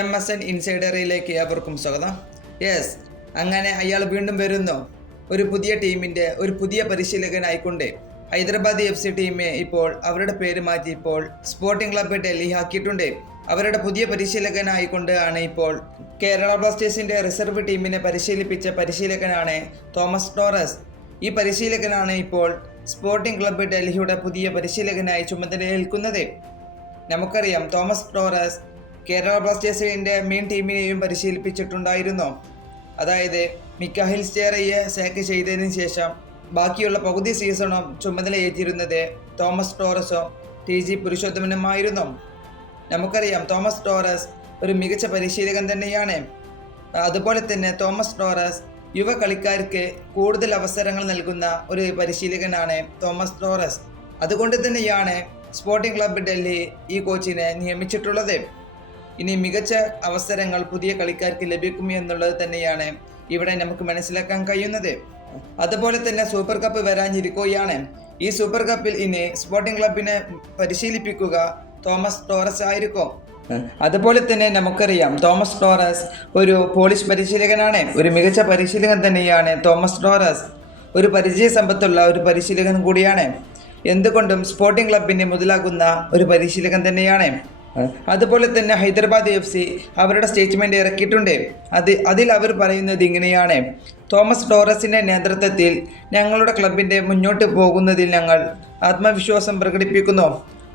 MSN ഇൻസൈഡറിലേക്ക് അവർക്കും സ്വാഗതം. Yes, അങ്ങനെ അയാൾ വീണ്ടും വരുന്നു. ഒരു പുതിയ ടീമിൻ്റെ ഒരു പുതിയ പരിശീലകനായിക്കൊണ്ട് ഹൈദരാബാദ് FC ടീമെ ഇപ്പോൾ അവരുടെ പേര് മാറ്റി ഇപ്പോൾ സ്പോർട്ടിംഗ് ക്ലബ്ബ് ഡൽഹി ആക്കിയിട്ടുണ്ട്. അവരുടെ പുതിയ പരിശീലകനായിക്കൊണ്ട് ആണ് ഇപ്പോൾ കേരള ബ്ലാസ്റ്റേഴ്സിൻ്റെ റിസർവ് ടീമിനെ പരിശീലിപ്പിച്ച പരിശീലകനാണ് തോമസ് ടോറസ്. ഈ പരിശീലകനാണ് ഇപ്പോൾ സ്പോർട്ടിംഗ് ക്ലബ്ബ് ഡൽഹിയുടെ പുതിയ പരിശീലകനായി ചുമതലയേൽക്കുന്നത്. നമുക്കറിയാം, തോമസ് ടോറസ് കേരള ബ്ലാസ്റ്റേഴ്സിൻ്റെ മെയിൻ ടീമിനെയും പരിശീലിപ്പിച്ചിട്ടുണ്ടായിരുന്നു. അതായത് മിക്കാഹിൽ സ്റ്റേറയെ സാക്ക് ചെയ്തതിന് ശേഷം ബാക്കിയുള്ള പകുതി സീസണും ചുമതലയേറ്റിരുന്നത് തോമസ് ടോറസും TG പുരുഷോത്തമനുമായിരുന്നു. നമുക്കറിയാം, തോമസ് ടോറസ് ഒരു മികച്ച പരിശീലകൻ തന്നെയാണ്. അതുപോലെ തന്നെ തോമസ് ടോറസ് യുവ കളിക്കാർക്ക് കൂടുതൽ അവസരങ്ങൾ നൽകുന്ന ഒരു പരിശീലകനാണ് തോമസ് ടോറസ്. അതുകൊണ്ട് തന്നെയാണ് സ്പോർട്ടിംഗ് ക്ലബ്ബ് ഡൽഹി ഈ കോച്ചിനെ നിയമിച്ചിട്ടുള്ളത്. ഇനി മികച്ച അവസരങ്ങൾ പുതിയ കളിക്കാർക്ക് ലഭിക്കും എന്നുള്ളത് തന്നെയാണ് ഇവിടെ നമുക്ക് മനസ്സിലാക്കാൻ കഴിയുന്നത്. അതുപോലെ തന്നെ സൂപ്പർ കപ്പ് വരാനിരിക്കുകയാണ്. ഈ സൂപ്പർ കപ്പിൽ ഇനി സ്പോർട്ടിംഗ് ക്ലബിനെ പരിശീലിപ്പിക്കുക തോമസ് ടോറസ് ആയിരിക്കും. അതുപോലെ തന്നെ നമുക്കറിയാം, തോമസ് ടോറസ് ഒരു പോളിഷ് പരിശീലകനാണ്. ഒരു മികച്ച പരിശീലകൻ തന്നെയാണ് തോമസ് ടോറസ്. ഒരു പരിചയ സമ്പത്തുള്ള ഒരു പരിശീലകൻ കൂടിയാണ്. എന്തുകൊണ്ടും സ്പോർട്ടിംഗ് ക്ലബിനെ മുതലാകുന്ന ഒരു പരിശീലകൻ തന്നെയാണ്. അതുപോലെ തന്നെ ഹൈദരാബാദ് FC അവരുടെ സ്റ്റേറ്റ്മെൻറ്റ് ഇറക്കിയിട്ടുണ്ട്. അതിൽ അവർ പറയുന്നത് ഇങ്ങനെയാണ്: തോമസ് ടോറസിൻ്റെ നേതൃത്വത്തിൽ ഞങ്ങളുടെ ക്ലബിൻ്റെ മുന്നോട്ട് പോകുന്നതിൽ ഞങ്ങൾ ആത്മവിശ്വാസം പ്രകടിപ്പിക്കുന്നു.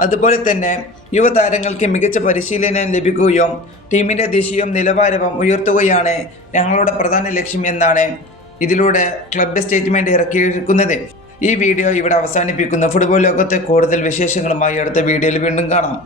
അതുപോലെ തന്നെ യുവതാരങ്ങൾക്ക് മികച്ച പരിശീലനം ലഭിക്കുകയും ടീമിൻ്റെ ദിശയും നിലവാരവും ഉയർത്തുകയാണ് ഞങ്ങളുടെ പ്രധാന ലക്ഷ്യം എന്നാണ് ഇതിലൂടെ ക്ലബ് സ്റ്റേറ്റ്മെൻറ്റ് ഇറക്കിയിരിക്കുന്നത്. ഈ വീഡിയോ ഇവിടെ അവസാനിപ്പിക്കുന്നു. ഫുട്ബോൾ ലോകത്തെ കൂടുതൽ വിശേഷങ്ങളുമായി അടുത്ത വീഡിയോയിൽ വീണ്ടും കാണാം.